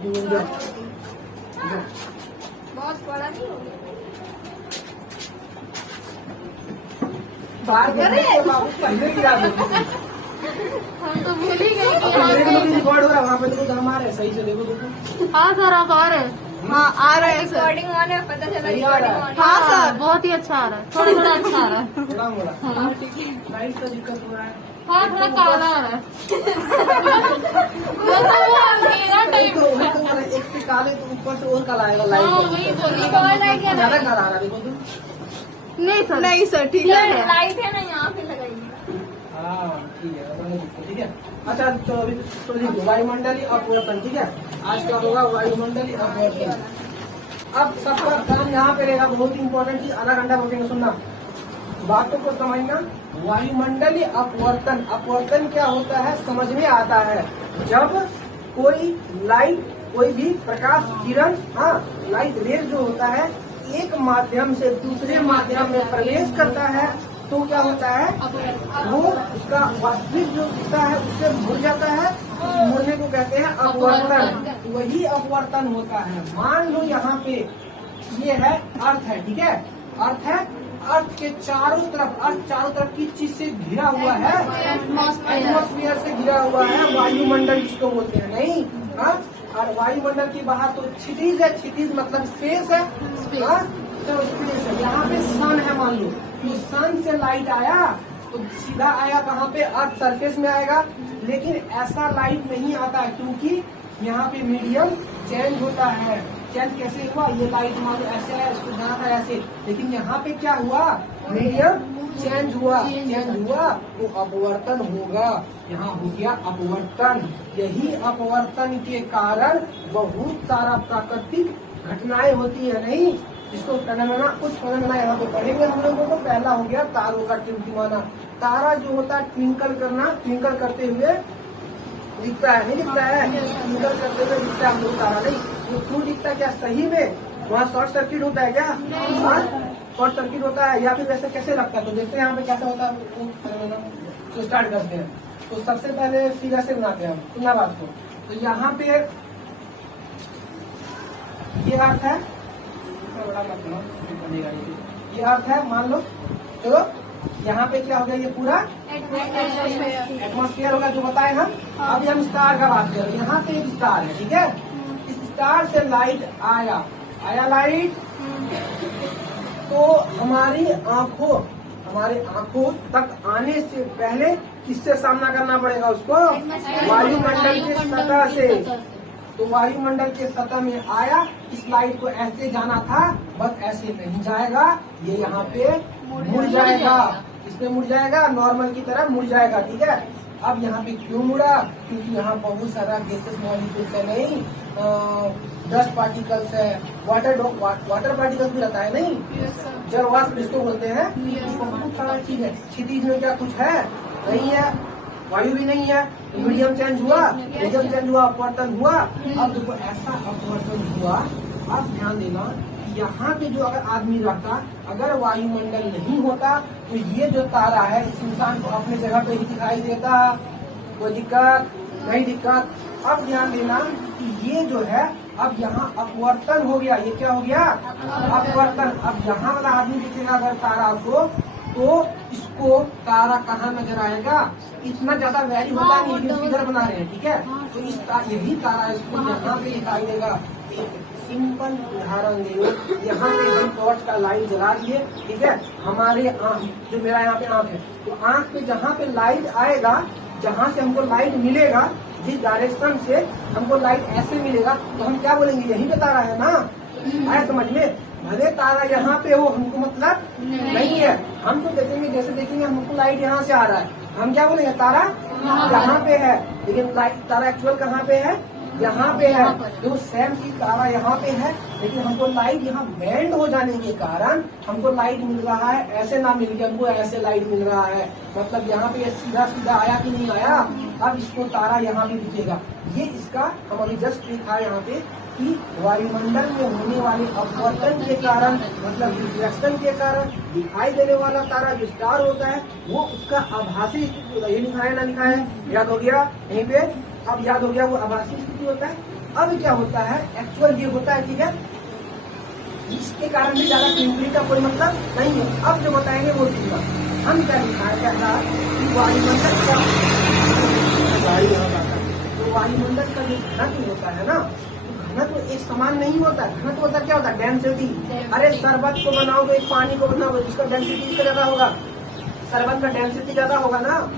अभी मिल गया। बहुत बड़ा नहीं हो गया। बाहर पहले गिरा दो। हम तो भूल ही गए कि अब यहाँ देखो पे। रिकॉर्ड हो रहा है, वहाँ पे देखो हम आ रहे हैं सही से, देखो। हाँ सर आप आ रहे हैं। हाँ आ रहे हैं सर। रिकॉर्डिंग ऑन है, पता चला सही आ रहा है। रिकॉर्डिंग ऑन हाँ सर बहुत ही अच्छा आ रहा है, थोड़ा थोड़ा अच्छा आ रहा है। थोड़ा मोड़ा हाँ लाइट का दिक्कत हो रहा है। हाँ थोड़ा काला आ रहा है। वो अंधेरा टाइप तो वही तो बोल रहे हैं, एक से काले तो ऊपर से और काला आएगा लाइट। हाँ वही बोलिए। ज्यादा काला आ रहा है, देखो तुम। नहीं सर नहीं सर ठीक ये है। लाइट है ना, यहाँ पे लगाइए। हाँ ठीक है, ठीक है। अच्छा तो अभी तो लिख दो वायुमंडलीय अपवर्तन, ठीक है। आज क्या होगा, वायुमंडलीय अपवर्तन। अब सबका काम यहाँ पे रहेगा, बहुत ही इंपॉर्टेंट चीज, आधा घंटा बोलेंगे, सुनना बातों को समझना। वायुमंडलीय अपवर्तन, अपवर्तन क्या होता है समझ में आता है, जब कोई लाइट, कोई भी प्रकाश किरण, हाँ लाइट रेज जो होता है, एक माध्यम से दूसरे माध्यम में प्रवेश करता है तो क्या होता है, वो उसका वास्तविक जो दिशा है उससे मुड़ जाता है, उस मुड़ने को कहते हैं अपवर्तन। वही अपवर्तन होता है। मान लो यहाँ पे ये है अर्थ है, ठीक है, अर्थ है, अर्थ के चारों तरफ, अर्थ चारों तरफ किस चीज से घिरा हुआ है, एटमॉस्फेयर से घिरा हुआ है, वायुमंडल जिसको बोलते हैं, नहीं हाँ। और वायुमंडल के बाहर तो क्षितिज है, क्षितिज मतलब स्पेस है, हाँ? तो स्पेस है। यहाँ पे सन है, मान लो तो सन से लाइट आया तो सीधा आया कहाँ पे, अर्थ सरफेस में आएगा। लेकिन ऐसा लाइट नहीं आता है क्योंकि यहाँ पे मीडियम चेंज होता है। चेंज कैसे हुआ, ये लाइट मान लो ऐसे है, इसको जाना था ऐसे, लेकिन यहाँ पे क्या हुआ, मीडियम चेंज हुआ, चेंज हुआ तो अपवर्तन होगा। यहाँ हो गया अपवर्तन। यही अपवर्तन के कारण बहुत सारा प्राकृतिक घटनाएं होती है, नहीं जिसको फेनोमेना, कुछ फेनोमेना यहाँ पे पढ़ेंगे हम लोगों को। पहला हो गया तारों का टिमटिमाना। तारा जो होता है ट्विंकल करना, ट्विंकल करते हुए दिखता है, नहीं दिखता है, ट्विंकल करते हुए दिखता है हम लोग तारा, नहीं वो क्यों दिखता है, क्या सही में वहाँ शॉर्ट सर्किट होता है क्या, शॉर्ट सर्किट होता है या फिर वैसे कैसे लगता है। तो देखते हैं यहाँ पे कैसा होता है, तो स्टार्ट करते हैं। तो सबसे पहले फिगर से बनाते हैं हम, सुना बात को। तो यहाँ पे ये अर्थ है, बड़ा मत बनेगा ये अर्थ है, मान लो। तो यहाँ पे क्या हो गया, ये पूरा एटमॉस्फेयर होगा जो बताए हम। अभी हम स्टार का बात करें, यहाँ पे एक स्टार है, ठीक है। इस स्टार से लाइट आया, आया लाइट, तो हमारी आंखों तक आने से पहले किससे सामना करना पड़ेगा उसको, वायुमंडल के सतह से। तो वायुमंडल के सतह में आया, इस लाइट को ऐसे जाना था, बस ऐसे नहीं जाएगा, ये यहाँ पे मुड़ जाएगा, इसमें मुड़ जाएगा, नॉर्मल की तरह मुड़ जाएगा, ठीक है। अब यहाँ पे क्यों मुड़ा, क्योंकि यहाँ बहुत सारा गैसेस मॉलिक्यूल्स है, नहीं डस्ट पार्टिकल्स है, वाटर पार्टिकल्स भी रहता है, नहीं जल वाष्प जिसको बोलते हैं, इसको बहुत सारा चीज है। क्षितिज में क्या कुछ है, नहीं है, वायु भी नहीं है, मीडियम चेंज हुआ, अपवर्तन हुआ। अब देखो ऐसा अपवर्तन हुआ, अब ध्यान देना यहाँ पे जो अगर आदमी रहता, अगर वायुमंडल नहीं होता तो ये जो तारा है इस इंसान को अपने जगह पे ही दिखाई देता, कोई दिक्कत नहीं, दिक्कत। अब ध्यान देना कि ये जो है अब यहाँ अपवर्तन हो गया, ये क्या हो गया, अपवर्तन। अब यहाँ वाला आदमी दिखेगा अगर तारा को, तो इसको तारा कहाँ नजर आएगा, इतना ज्यादा वैल्यू होता नहीं, लेकिन फिगर बना रहे हैं, ठीक है। तो इस यही तारा इसको यहाँ पे दिखाई देगा। एक सिंपल उदाहरण दे, यहाँ पे हम टॉर्च का लाइट जला दिए, ठीक है। हमारे आँख, जो मेरा यहाँ पे आँख है, तो आँख पे जहाँ पे लाइट आएगा, जहाँ से हमको लाइट मिलेगा, जिस डायरेक्शन से हमको लाइट ऐसे मिलेगा, तो हम क्या बोलेंगे, यही पे तारा है ना, आया समझ में। भले तारा यहाँ पे हो, हमको मतलब नहीं है, हम तो देखेंगे, जैसे देखेंगे हमको लाइट यहाँ से आ रहा है, हम क्या बोलेंगे, तारा यहाँ पे है, लेकिन लाइट तारा एक्चुअल कहाँ पे है, यहाँ पे है। जो सेम चीज तारा यहाँ पे है, लेकिन हमको लाइट यहाँ बैंड हो जाने के कारण हमको लाइट मिल रहा है, ऐसे ना मिल के हमको ऐसे लाइट मिल रहा है। मतलब यहाँ पे सीधा सीधा आया कि नहीं आया, अब इसको तारा यहाँ पे दिखेगा। ये इसका हम अभी जस्ट लिखा है यहाँ पे कि वायुमंडल में होने वाले अपवर्तन के कारण, मतलब रिफ्लेक्शन के कारण दिखाई देने वाला तारा जो स्टार होता है, वो उसका आभासी स्थिति होता है। ये लिखा है ना, लिखा है, याद हो गया यहीं पे, अब याद हो गया, वो आभासी स्थिति होता है। अब क्या होता है, एक्चुअल ये होता है, ठीक है, इसके कारण भी ज्यादा सिंपली का कोई मतलब नहीं है। अब जो बताएंगे वो सुनना। हम क्या लिखा है, क्या कि वायुमंडल का तो वायुमंडल का जो घनत्व होता है ना, घनत्व एक समान नहीं होता है। घनत्व होता क्या होता है, डेंसिटी। अरे शरबत को बनाओगे, पानी को बनाओगे, इसका डेंसिटी इसका ज्यादा होगा, शरबत का डेंसिटी ज्यादा होगा ना।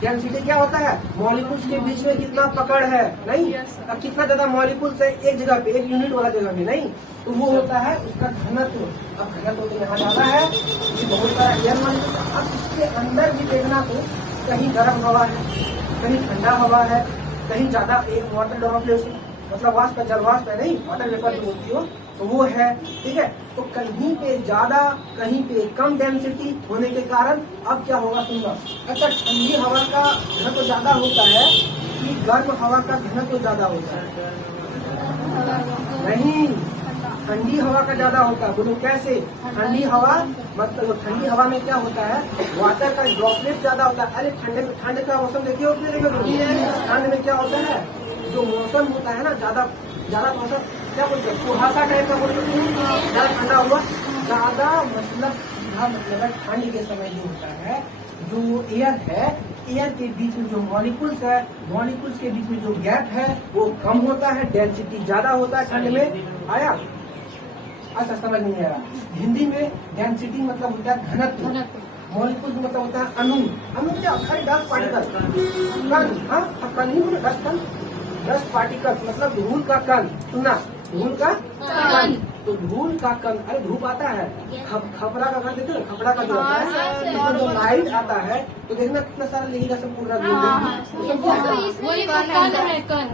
डेंसिटी क्या होता है, मॉलिक्यूल्स के बीच में कितना पकड़ है, नहीं, अब कितना ज्यादा मॉलिक्यूल्स है एक जगह पे, एक यूनिट वाला जगह में, नहीं, तो वो होता है उसका घनत्व। अब घनत्व तो यहाँ ज्यादा है, ये बहुत सारा एयर मॉलिक्यूल। अब इसके अंदर भी देखना तो कहीं गर्म हवा है, कहीं ठंडा हवा है, कहीं ज्यादा एक वाटर ड्रॉपलेट्स मतलब वाष्प, जल वाष्प है, नहीं, वाटर वेपर जो होती हो तो वो है, ठीक है। तो कहीं पे ज्यादा, कहीं पे कम डेंसिटी होने के कारण अब क्या होगा, सुनना। अच्छा, ठंडी हवा का घनत्व ज्यादा होता है कि गर्म हवा का घनत्व ज्यादा होता है? नहीं, ठंडी हवा का ज्यादा होता है। बोलो कैसे? ठंडी हवा मतलब ठंडी हवा में क्या होता है, वाटर का ड्रॉपलेट ज्यादा होता है। अरे ठंड का मौसम देखिए, उसमें देखिए ठंड में क्या होता है, जो मौसम होता है ना, ज्यादा मौसम क्या बोलते हैं, कुहासा टाइप का बोलते हैं, ज्यादा ठंडा हुआ, ज्यादा मतलब सीधा मतलब है ठंड के समय जो होता है, जो एयर है, एयर के बीच में जो मॉलिक्यूल्स है, मॉलिक्यूल्स के बीच में जो गैप है वो कम होता है, डेंसिटी ज्यादा होता है ठंड में। आया? अच्छा, समझ नहीं आया। हिंदी में डेंसिटी मतलब होता है घनत्व, मॉलिक्यूल्स मतलब होता है अणु। अणु क्या? डस्ट पार्टिकल, कण। हाँ, कण नहीं बोले, डस्ट पार्टिकल मतलब धूल का कण। सुनना, धूल का कण। तो धूल का कण, अरे धूप आता है, खपरा का कण देखते हो, खपरा का जो आता है, इसमें जो लाइट आता है तो देखना कितना सारा लेगा, सब पूरा वही कण है, कण।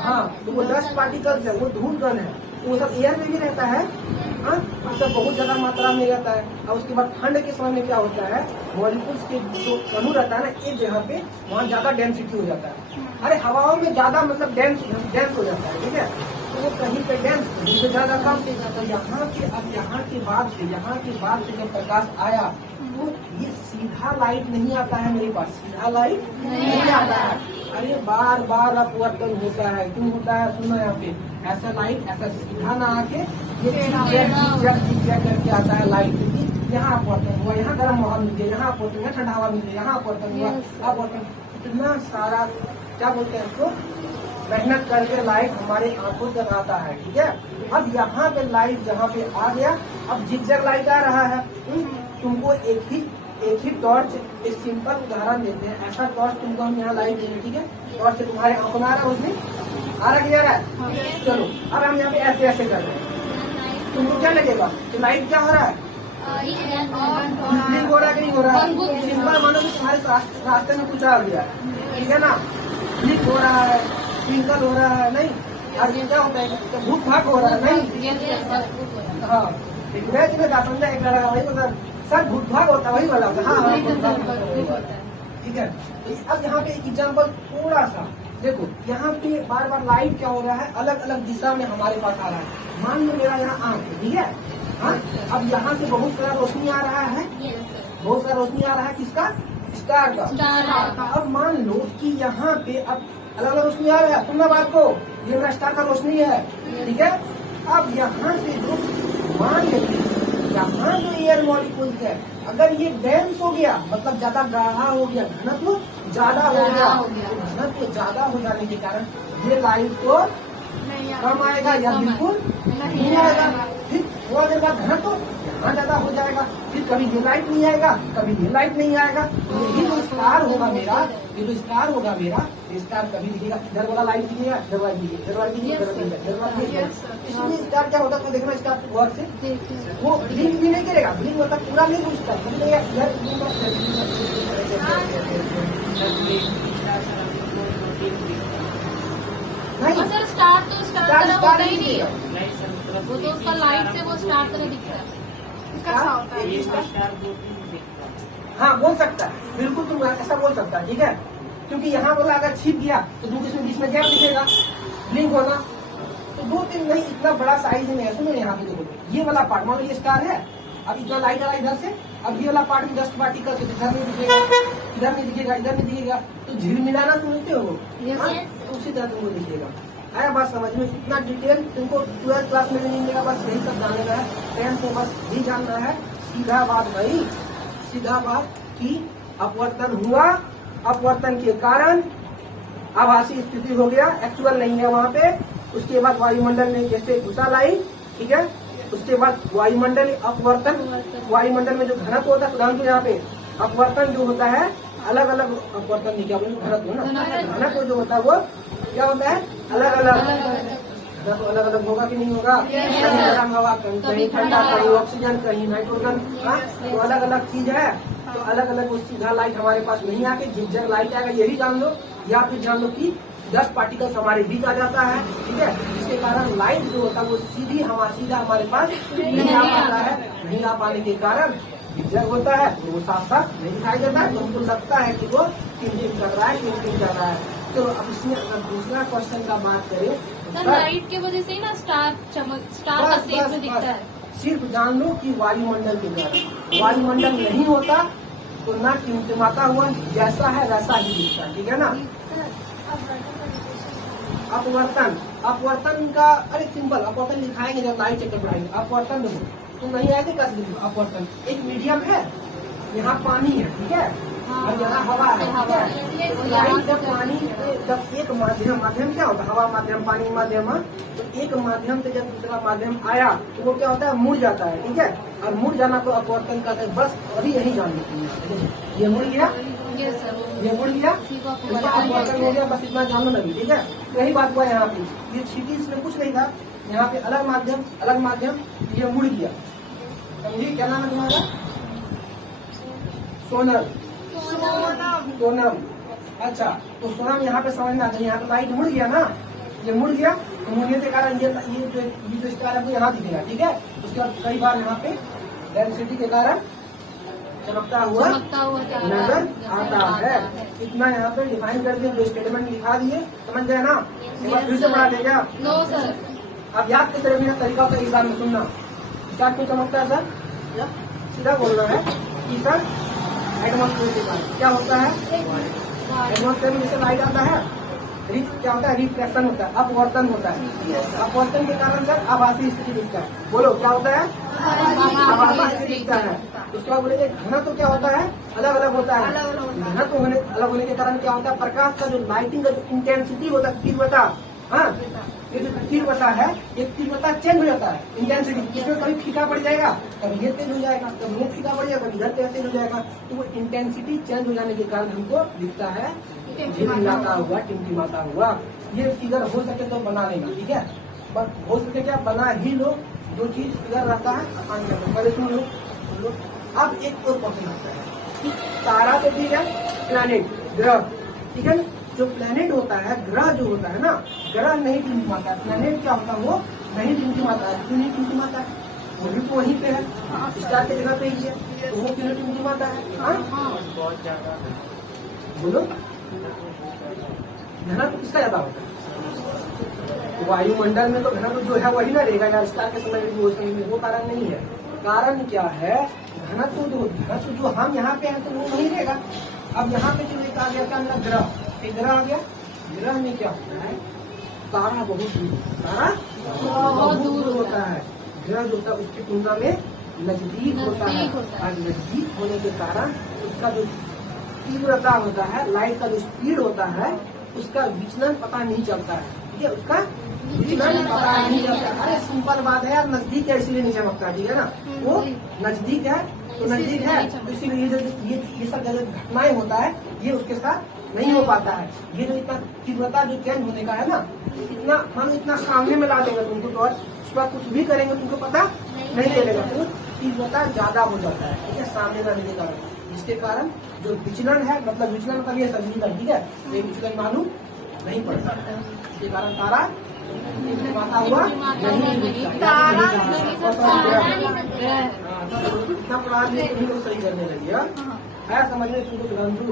हाँ, तो वो डस्ट पार्टिकल्स है, वो धूल कण है, वो सब एयर में भी रहता है। हाँ, सब बहुत ज्यादा मात्रा में रहता है। और उसके बाद ठंड के समय में क्या होता है, मॉलिक्यूल्स के जो अणु रहता है ना, एक जगह पे वहाँ ज्यादा डेंसिटी हो जाता है। अरे हवाओं में ज्यादा मतलब डेंस हो जाता है, ठीक है, तो वो कहीं पे डेंस, कहीं पे ज्यादा कम। तो यहाँ के अब यहाँ के बाद से जब प्रकाश आया तो ये सीधा लाइट नहीं आता है मेरे पास, सीधा लाइट नहीं आता है। अरे बार बार अपवर्तन होता है। क्यों होता है, सुनो यहाँ पे, ऐसा लाइट ऐसा सीधा ना आके ये जिगजैग करके आता है लाइट, क्योंकि यहाँ अपवर्तन हुआ, यहाँ गर्म हवा मिल गया, यहाँ अपवर्तन हुआ, ठंडा हवा मिल गया, यहाँ अपवर्तन हुआ, अपवर्तन। इतना सारा क्या बोलते हैं इसको, मेहनत करके लाइट हमारे आंखों तक आता है, ठीक है। अब यहाँ पे लाइट जहाँ पे आ गया, अब जिगजैग लाइट आ रहा है। तुमको एक ही टॉर्च, एक सिंपल उदाहरण देते हैं। ऐसा टॉर्च तुमको हम यहाँ लाइट देंगे, ठीक है, टॉर्च से तुम्हारे आंखों में आ रहा है, उसमें आ रहा है। चलो अब हम यहाँ पे ऐसे ऐसे कर रहे हैं, तुमको क्या लगेगा कि लाइट क्या हो रहा है, ब्लिंक हो रहा है कि नहीं हो रहा है? सिंपल मानो कि तुम्हारे रास्ते में कुछ आ गया, ठीक है ना, ब्लिंक हो रहा है, ट्विंकल हो रहा है, नहीं, और ये क्या होता है, तो भूख भाग हो रहा है, नहीं। हाँ, मैच में समझा, एक लड़का वही होता है, सर भूख भाग होता है, वही वाला होता है। हाँ, ठीक है। अब यहाँ पे एक एग्जाम्पल थोड़ा सा देखो, यहाँ पे बार बार लाइट क्या हो रहा है, अलग अलग दिशा में हमारे पास आ रहा है। मान लो मेरा यहाँ आँख है, ठीक है, हाँ, अब यहाँ से बहुत सारा रोशनी आ रहा है, बहुत सारा रोशनी आ रहा है, किसका, स्टार का। अब मान लो कि यहाँ पे अब अलग अलग रोशनी आ रहा है, सुनना बात को, ये मेरा स्टार का रोशनी है, ठीक है। अब यहाँ से जो मान लेते यहाँ जो एयर मॉलिक्यूल्स है, अगर ये डेंस हो गया मतलब ज्यादा गाढ़ा हो गया, घनत्व ज्यादा हो गया, घनत्व ज्यादा हो जाने के कारण ये लाइट तो कम आएगा या बिल्कुल नहीं आएगा। फिर थोड़ा देर बाद घनत्व यहाँ ज्यादा हो जाएगा, फिर कभी ये लाइट नहीं आएगा, कभी ये लाइट नहीं आएगा। यही जो स्टार होगा मेरा, ये जो स्टार होगा मेरा, स्टार कभी दिखेगा, इधर वाला लाइट दिखेगा, इधर वाला दिखेगा, इधर वाला दिखेगा, इधर वाला दिखेगा। इसमें स्टार क्या होता है, तो देखना स्टार गौर से, वो ब्लिंक भी नहीं करेगा, ब्लिंक मतलब पूरा नहीं घुसता, नहीं, सर स्टार तो स्टार तरह होता ही नहीं है, है। वो तो उसका लाइट से वो स्टार तरह दिखता है। हाँ, बोल सकता है, बिल्कुल तुम ऐसा बोल सकता है, ठीक है, क्योंकि यहाँ वाला अगर छिप गया तो तुमको इसमें बीच में गैप दिखेगा, ब्लिंक होगा, तो 2-3 नहीं, इतना बड़ा साइज में है। सुनो यहाँ पे देखो, ये वाला पार्ट मान लो ये स्टार है, अब इतना लाइट आ रहा है इधर से, अब ये वाला पार्ट में डस्ट पार्टिकल से इधर नहीं दिखेगा, इधर नहीं दिखेगा, इधर नहीं दिखेगा, तो झिलमिलाना समझते हो, हाँ, तो उसी तरह तुमको दिखेगा। आया बात समझ में? इतना डिटेल तुमको 12th क्लास में भी नहीं मिलेगा, बस यही सब जानना है। 10th को बस ही जानना है। सीधा बात भाई, सीधा बात कि अपवर्तन हुआ, अपवर्तन के कारण आभासी स्थिति हो गया, एक्चुअल नहीं है वहाँ पे। उसके बाद वायुमंडल में जैसे घुसा लाई, ठीक है। उसके बाद वायुमंडल अपवर्तन, वायुमंडल में जो घनत्व होता है, उदाहरण यहाँ पे अपवर्तन जो होता है, अलग अलग अपवर्तन नहीं, क्या बोले, घनत्व ना, घनत्व जो होता है वो क्या होता है, अलग अलग। घनत्व अलग अलग होगा कि नहीं होगा? कहीं गर्म हवा, कहीं ठंडा, कहीं ऑक्सीजन, कहीं नाइट्रोजन, तो अलग अलग चीज है। तो अलग अलग वो सीधा लाइट हमारे पास नहीं आके झिकझक लाइट आएगा, यही जान लो। या फिर जान लो कि 10 पार्टिकल्स हमारे बीच आ जाता है, ठीक है। इसके कारण लाइट जो होता है वो सीधा हमारे पास नहीं आ पाता है। नहीं आ पाने के कारण झिकझक होता है, तो वो साफ साफ नहीं दिखाई देता है, तो हमको लगता है कि वो टिम कर रहा है, टिम कर रहा है। तो अब इसमें अगर दूसरा क्वेश्चन का बात करें तो सर लाइट की वजह से ही ना स्टार का शेप में दिखता है। सिर्फ जान लो कि वायुमंडल के कारण, वायुमंडल नहीं होता तो ना टिमटिमाता हुआ जैसा है वैसा ही दिखता है, ठीक है ना। अपवर्तन, अपवर्तन का अरे सिंपल अपवर्तन लिखाएंगे जब लाइट चेक पढ़ाएंगे। अपवर्तन देखो तुम नहीं आए थे कैसे लिखो अपवर्तन। एक मीडियम है, यहाँ पानी है, ठीक है, और यहाँ हवा है, ठीक है। तो लाइट जब पानी, जब एक माध्यम, माध्यम क्या होता है, हवा माध्यम, पानी माध्यम, तो एक माध्यम से जब दूसरा माध्यम आया तो वो क्या होता है, मुड़ जाता है, ठीक है। और मुड़ जाना तो अपवर्तन का है। बस अभी यही जान लेते हैं, ये मुड़ गया, ये मुड़ गया, इसका अपवर्तन हो गया, बस इतना जान लो नभी, ठीक है। यही बात हुआ यहाँ पे, ये क्षितिज में कुछ नहीं था, यहाँ पे अलग माध्यम, ये मुड़ गया, समझिए। क्या नाम है तुम्हारा? सोनम। अच्छा, तो सोनम यहाँ पे समझना चाहिए, यहाँ पे लाइट मुड़ गया ना, ये मुड़ गया, तो मुड़ने के कारण ये जो स्टार है यहाँ दिखेगा, ठीक है। उसके बाद कई बार यहाँ पे डेंसिटी के कारण चमकता हुआ नजर आता है। इतना यहाँ पे डिफाइन कर दिए, जो स्टेटमेंट लिखा दिए, समझ गए ना। एक बार फिर से पढ़ा दे क्या? No sir. अब याद के तरह मेरा तरीका होता है एग्जाम में सुनना। स्टार क्यों चमकता है सर? सीधा बोलना है कि सर एटमॉस्फेयर के कारण क्या होता है, एटमॉस्फेयर में जैसे लाइट आता है, क्या होता है, रिफ्लेक्शन होता है, अपवर्तन होता है। अपवर्तन के कारण सर आभासी स्थिति दिखता है। बोलो क्या होता है? आभासी स्थिति दिखता है। उसके बाद बोलेंगे घनत्व तो क्या होता है, अलग अलग होता है। घनत्व अलग होने के कारण क्या होता है, प्रकाश का जो लाइटिंग का जो इंटेंसिटी होता है, तीव्रता, हाँ, ये जो तीव्रता है, ये तीव्रता चेंज हो जाता है, इंटेंसिटी। इसमें कभी फीका पड़ जाएगा, कभी ये तेज हो जाएगा, कभी ये फीका पड़ जाएगा, कभी इधर तेज हो जाएगा। तो वो इंटेंसिटी चेंज हो जाने के कारण हमको दिखता है टिमटिमाता हुआ। ये फिगर हो सके तो बना लेना, ठीक है। पर हो सके क्या, बना ही लो। जो चीज फिगर रहता है आसानी रहता है। पहले सुन लो। अब एक और क्वेश्चन आता है कि तारा तो ठीक है, प्लैनेट, ग्रह, ठीक है। जो प्लैनेट होता है, ग्रह जो होता है ना, ग्रह नहीं टिमटिमाता है। प्लैनेट क्या होता है, वो नहीं टिमटिमाता है। क्यों नहीं टिमटिमाता है? वो भी तो वहीं पे है, स्टार की जगह पे ही है, तो वो क्यों नहीं टिमटिमाता है? बोलो, घनत्व किसका ज्यादा होता है? वायुमंडल में तो घनत्व जो है वही ना रहेगा यार, स्टार के समय में, वो समय में। वो कारण नहीं है। कारण क्या है, घनत्व जो हम यहाँ पे हैं तो वो नहीं रहेगा। अब यहाँ पे जो एक आ गया क्या, मेरा ग्रह, एक ग्रह आ गया। ग्रह में क्या होता है, तारा बहुत दूर होता है। ग्रह जो होता है उसकी तुलना में नजदीक होता है, और नजदीक होने के कारण उसका जो तीव्रता होता है, लाइट का जो स्पीड होता है, उसका विचलन पता नहीं चलता है, ठीक है। उसका विचलन पता नहीं चलता। अरे सिंपल बात है यार, नजदीक है इसीलिए नहीं चमकता, ठीक है ना। वो नजदीक है तो नजदीक है, तो इसीलिए ये सब जो घटनाएं होता है, ये उसके साथ नहीं हो पाता है। ये जो इतना तीव्रता जो चेंज होने का है ना, इतना मान इतना सामने में ला देगा तुमको, तो और उसके बाद कुछ भी करेंगे तुमको पता नहीं चलेगा। तो तीव्रता ज्यादा हो जाता है, ठीक है, सामने लाने के कारण। जिसके कारण जो विचलन है, मतलब विचलन मतलब ये सभी का, ठीक है, ये विचलन मालूम नहीं पड़ता। इसके कारण तारा टिमटिमाता हुआ नहीं दिखता। इतना पढ़ा दिए, सही करने लगी है समझ में तुमको सुधांशु।